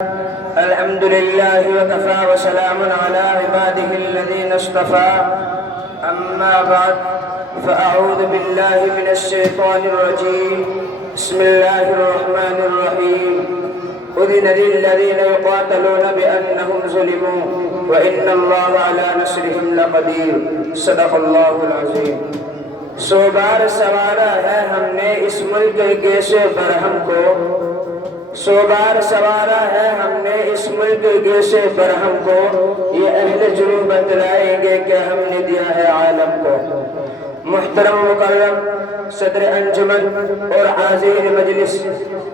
الحمد لله وكفى وسلام على عباده الذين اصطفى أما بعد فأعوذ بالله من الشيطان الرجيم بسم الله الرحمن الرحيم أذن للذين يقاتلون بأنهم ظلموا وإن الله على نصرهم لقدير صدق الله العظيم سو بار سوارا ہے ہم نے اس ملک کے گیسے برہم کو سو بار سوارا ہے ہم نے اس ملک کے گیسے برہم کو یہ اہل جنوب بتلائیں گے کہ ہم نے دیا ہے عالم کو محترم مکرم صدر انجمن اور حاضرین مجلس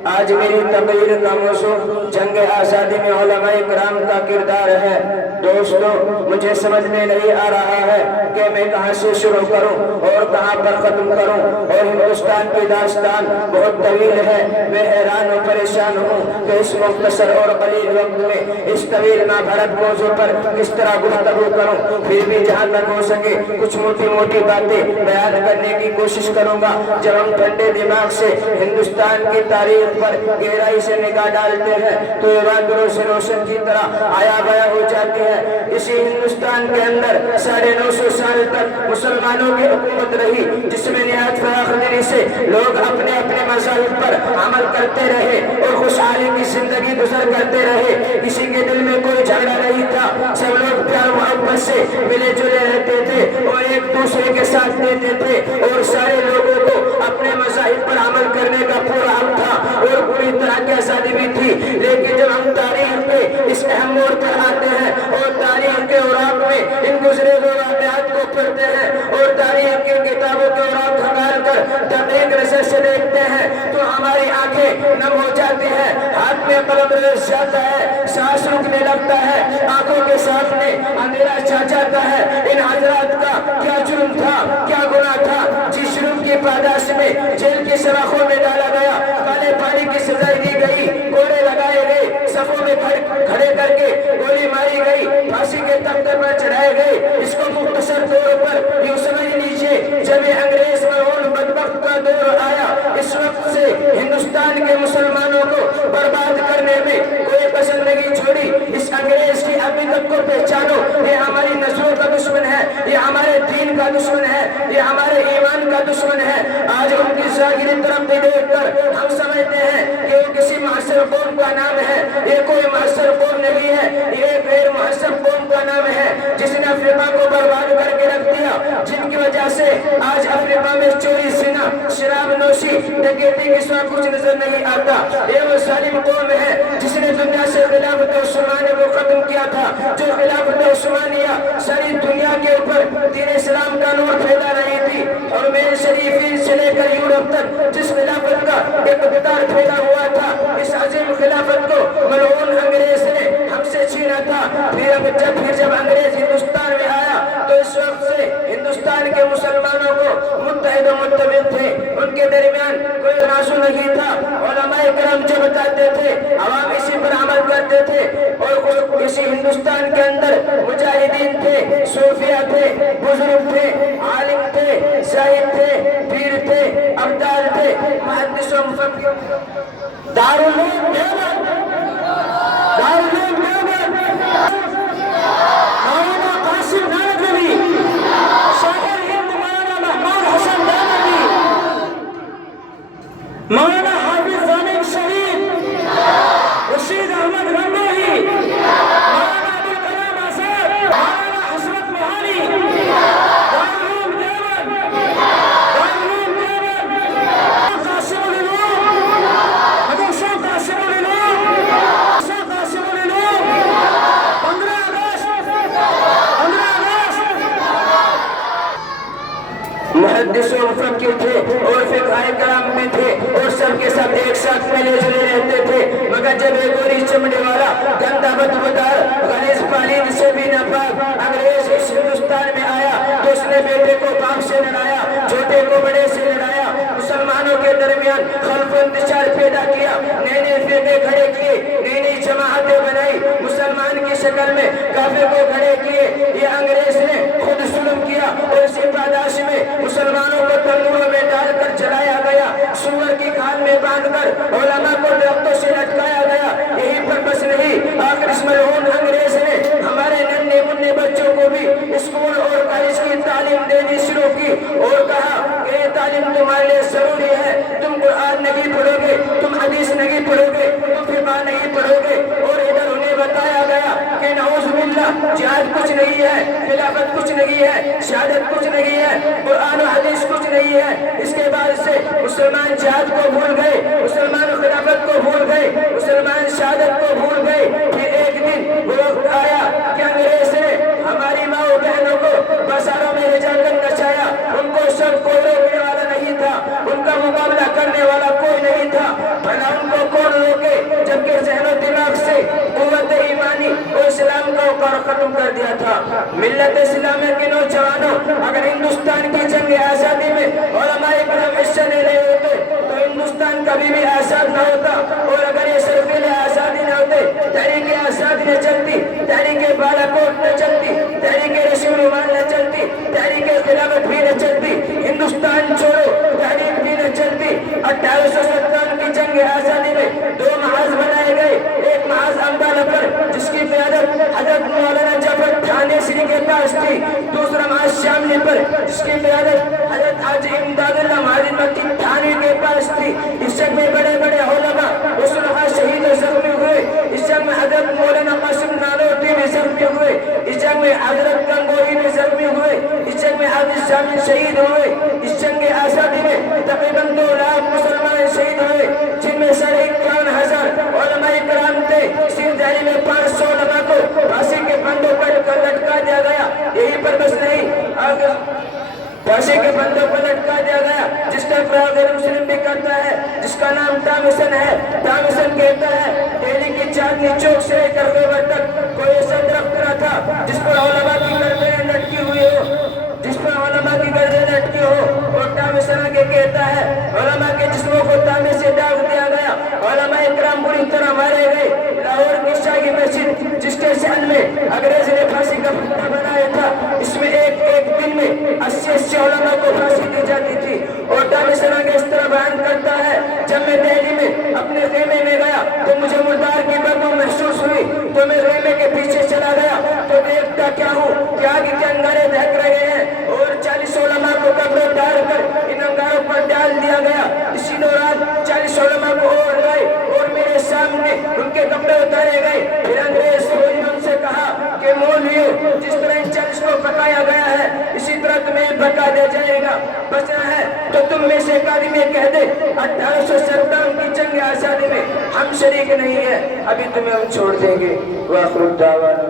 آج میری تقریر کا موضوع جنگ آزادی میں علماء کرام کا کردار ہے دوستو مجھے سمجھ میں نہیں آ رہا ہے کہ میں کہاں سے شروع کروں اور کہاں پر ختم کروں اور ہندوستان کی داستان بہت طویل ہے میں حیران و پریشان ہوں کہ اس مختصر اور قلیل وقت میں اس طویل نابھرت موضوع پر کس طرح گفتگو کروں پھر بھی جہاں تک ہو سکے کچھ موٹی موٹی باتیں بیان کرنے کی کوشش کروں گا جب ہم ٹھنڈے دماغ سے ہندوستان کی تاریخ پر گہرائی سے نگاہ ڈالتے ہیں تو یہ بات روز روشن کی طرح آیا بیا ہو جاتی ہے اسی ہندوستان کے اندر 950 سال تک مسلمانوں کی حکومت رہی جس میں نہایت فراخدلی سے لوگ اپنے اپنے مذاہب پر عمل کرتے رہے اور خوشحالی کی زندگی گزر کرتے رہے کسی کے دل میں کوئی جھگڑا نہیں تھا سب لوگ پیار محبت سے ملے جلے رہتے تھے اور ایک دوسرے کے ساتھ دیتے تھے اور سارے لوگوں کو اپنے مذاہب پر عمل کرنے کا پورا حق تھا اور پوری طرح کی آزادی بھی تھی لیکن جب ہم تاریخ پہ اس اہم موڑ پر آتے ہیں اور تاریخ کے اوراق میں ان گزرے ہوئے واقعات کو پڑھتے ہیں اور تاریخ کی کتابوں کے اوراق کھنگال کر دقیق نظر سے دیکھتے ہیں تو ہماری آنکھیں نم ہو جاتی ہیں ہاتھ میں قلم رس جاتا ہے سانس رکنے لگتا ہے آنکھوں کے سامنے اندھیرا چھا جاتا ہے ان حضرات کا کیا جرم تھا کیا گناہ تھا جس جرم کی پاداش میں جیل کی سلاخوں میں ڈالا گیا کالے پانی کی سزائی دی گئی کوڑے لگائے گئے صفوں میں کھڑے کر کے گولی ماری گئی پھانسی کے تختے پر چڑھائے گئے اس کو مختصر طور پر یوں سمجھ لیجیے جب یہ انگریز ملعون بدبخت کا دور آیا اس وقت سے ہندوستان کے مسلمانوں کو برباد کرنے میں کوئی کسر نہیں چھوڑی اس انگریز کی حقیقت کو پہچانو یہ ہماری نسلوں کا دشمن ہے یہ ہمارے دین کا دشمن ہے یہ ہمارے ایمان کا دشمن ہے آج ان کی ظاہری ترقی دیکھ کر ہم سمجھتے ہیں کہ وہ کسی معاصر قوم کا نام ہے یہ کوئی معاصر قوم نہیں ہے یہ ایک غیر معاصر قوم کا نام ہے جس نے افریقہ کو برباد کر کے رکھ دیا جن کی وجہ سے آج افریقہ میں چوری زنا شراب نوشی ڈکیتی کے سوا کچھ نظر نہیں آتا یہ وہ ظالم قوم ہے جس نے دنیا سے خلافت عثمانیہ کو ختم کیا تھا جو خلافت عثمانیہ ساری دنیا کے اوپر دین اسلام کا نور پھیلا رہی تھی اور میرے شریفین سے لے کر یورپ تک جس خلافت کا اقتدار پھیلا ہوا تھا اس عظیم خلافت کو ملعون انگریز نے ہم سے چھینا تھا پھر جب انگریز ہندوستان میں آیا تو اس وقت سے ہندوستان کے مسلمانوں کو متحد و متفق تھے ان کے درمیان کوئی تنازع نہیں تھا علماء کرام جو بتاتے تھے عوام اسی پر عمل کرتے تھے اور اسی ہندوستان کے اندر مجاہدین تھے صوفیہ تھے بزرگ تھے عالم تھے زاہد تھے پیر تھے ابدال تھے محدث و مفکر دارالعلوم دیوبند مولانا قاسم نانوتوی صدر ہند مولانا محمود حسن دامودی مولانا حافظ ضامن شریف رشید احمد رنگوہی مولانا ابوالکلام آزاد مولانا حسرت موہانی دارالعلوم دیوبند قاسم العلوم مدرسہ قاسم العلوم قاسم العلوم 15 اگست محدث و مفکر تھے اور فقہ کرام میں تھے اور سب کے سب ایک ساتھ ملے جلے رہتے تھے مگر جب ایک گوری چمڑے والا گندا بدبودار غلیظ قالین سے بھی ناپاک انگریز اس ہندوستان میں آیا تو اس نے بیٹے کو باپ سے لڑایا چھوٹے کو بڑے سے لڑایا مسلمانوں کے درمیان خلف و انتشار پیدا کیا نئے نئے فرقے کھڑے کیے نئی نئی جماعتیں بنائی مسلمان کی شکل میں کافر کو کھڑے کیے یہ انگریز نے خود ظلم کیا اور اسی پاداش میں مسلمانوں کو تندوروں میں ڈال کر جلایا گیا سور کی کھال میں باندھ کر علماء کو درختوں سے لٹکایا گیا یہی پر بس نہیں اس ملعون انگریز نے ہمارے ننھے منھے بچوں کو بھی اسکول اور کالج کی تعلیم دینی شروع کی اور کہا کہ یہ تعلیم تمہارے لیے ضروری ہے، تم قرآن نہیں پڑھو گے، تم حدیث نہیں پڑھو گے، تم فقہ نہیں پڑھو گے، اور ادھر انہیں بتایا گیا کہ نعوذ باللہ جہاد کچھ نہیں ہے، خلافت کچھ نہیں ہے، شہادت کچھ نہیں ہے، قرآن و حدیث کچھ نہیں ہے۔ اس کے بعد سے مسلمان جہاد کو بھول گئے، مسلمان خلافت کو بھول گئے، مسلمان شہادت کو بھول گئے۔ پھر ایک دن وہ وقت آیا کہ انگریز نے ہماری ماں و بہنوں کو بازاروں میں لے جا کر نچایا، ان کو سب کوئی روکنے والا نہیں تھا، ان کا مقابلہ کرنے والا کوئی نہیں تھا، بھلا ان کو کون روکے، جبکہ ذہن و دماغ سے قوت ایمانی اور اسلام کو ختم کر دیا تھا۔ ملت اسلامیہ کے نوجوانوں، اگر ہندوستان کی جنگ آزادی میں علماء کرام حصہ لے رہے ہوتے تو ہندوستان کبھی بھی آزاد نہ ہوتا، اور اگر یہ سرفیل آزادی نہ ہوتے، تحریک آزادی نہ چلتی، تحریک بالاکوٹ نہ چلتی، تحریک رشید رومان نہ چلتی، تحریک خلافت بھی نہ چلتی، ہندوستان چھوڑو تحریک بھی نہ چلتی۔ 1857 کی جنگ آزادی میں 2 محاذ بنائے گئے، ایک محاذ امدالہ پر جس کی قیادت حضرت مولانا جعفر تھانے سری کے پاس تھی، دوسرا محاذ شاملی پر جس کی قیادت حضرت حاجی امداد اللہ مہاجر مکی تھانے کے پاس تھی۔ اس جنگ میں بڑے بڑے علماء و صلحاء شہید و زخمی ہوئے، اس جنگ میں حضرت مولانا قاسم نانوتوی بھی زخمی ہوئے، اس جنگ میں حضرت گنگوہی بھی زخمی ہوئے، اس جنگ میں حافظ شامل شہید ہوئے۔ اس جنگ آزادی میں تقریباً 2 لاکھ مسلمان شہید ہوئے، جن میں 51,000 علماء کرام تھے۔ سندھ دہلی میں 500 علماء کو پھانسی کے پھندوں پر لٹکا دیا گیا۔ یہی پر بس نہیں، پھانسی کے پھندوں پر لٹکا دیا گیا، جس کا افراد غیر مسلم بھی کرتا ہے، جس کا نام تامسن ہے۔ تامسن کہتا ہے دہلی کی چاندنی چوک سے لے کر خیبر تک کوئی ایسا درخت نہ تھا جس پر علماء کی گردنیں لٹکی ہوئی ہو، جس پر علماء کی گردنیں لٹکی ہو۔ اور تامسن آگے کہتا ہے علماء کے جسموں کو تانبے سے داغ دیا گیا، علماء اکرام بری طرح مارے گئے۔ لاہور کی شاہی مسجد جس کے ذہن میں انگریز نے پھانسی کا پھندا بنایا تھا، اس میں ایک دن میں 80 علماء کو پھانسی دی جاتی تھی۔ اور تامسن آگے اس طرح بیان کرتا ہے جب میں دہلی میں اپنے خیمے میں گیا تو مجھے مردار کی بدبو محسوس ہوئی، تو میں خیمے کے پیچھے چلا گیا تو دیکھتا کیا ہوں کہ آگے کے انگارے دہک رہے ہیں، اور 40 علماء کو قبروں ڈال کر ان انگاروں پر ڈال دیا گیا۔ اسی دوران 40 علماء کو اور لائے اور میرے سامنے ان کے کپڑے اتارے گئے۔ پھر انگریز نے ان سے کہا کہ مولویوں، جس طرح ان 40 کو پکایا گیا ہے اسی طرح تمہیں پکا دیا جائے گا، بچنا ہے تو تم میں سے ایک آدمی کہہ دے 1857 کی جنگ آزادی میں ہم شریک نہیں ہیں، ابھی تمہیں ہم چھوڑ دیں گے۔ وآخر الدعوانا